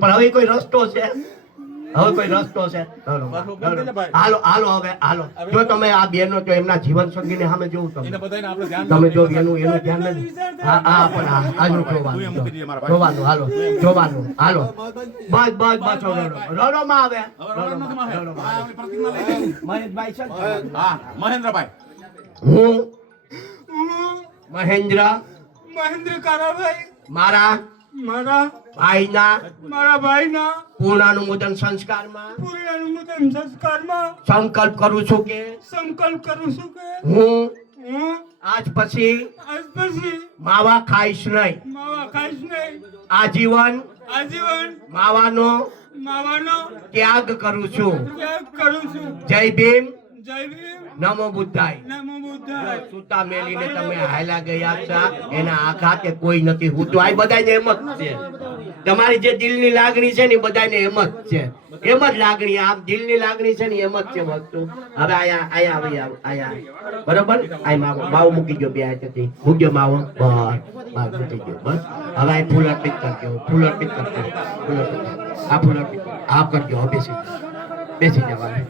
પણ હવે કોઈ રસ્તો છે? હવે કોઈ રસ્તો છે? હાલો હાલો હવે હાલો. જો તમે આ બેનો તો એમના જીવન સંગી ને સામે જોવું તમે જો એનું ધ્યાન નથી. હા હા પણ આજુ જોવાનું હાલો જોવાનું હાલો. બસ બસ બસ રડો માં આવે મહેશભાઈ છે. હા મહેન્દ્રભાઈ. હું મહેન્દ્ર કારાભાઈ મારા ભાઈના પૂર્ણાનુમોદન સંસ્કારમાં સંકલ્પ કરું છું કે હું આજ પછી માવા ખાઈશ નહીં. આજીવન માવાનો ત્યાગ કરું છું. જય ભીમ નમો બુદ્ધાય. સુતા મેલીને તમે હાયલા ગયા છો એના આઘાતે કોઈ નથી. હું તો આ બધાને એમ જ છે. તમારી જે દિલની લાગણી છે ને બધાને એમ જ છે. એમ જ લાગણી આમ દિલની લાગણી છે ને એમ જ છે વસ્તુ. હવે આયા બરોબર. આ માવો મૂકી ગયો બે હાથેથી મૂક્યો માવો બસ મૂકી ગયો બસ. હવે આ ફૂલ અર્પિત કરજો. ફૂલ અર્પિત કરજો. આ ફૂલ અર્પિત આ કરજો. બેસી જવાનું.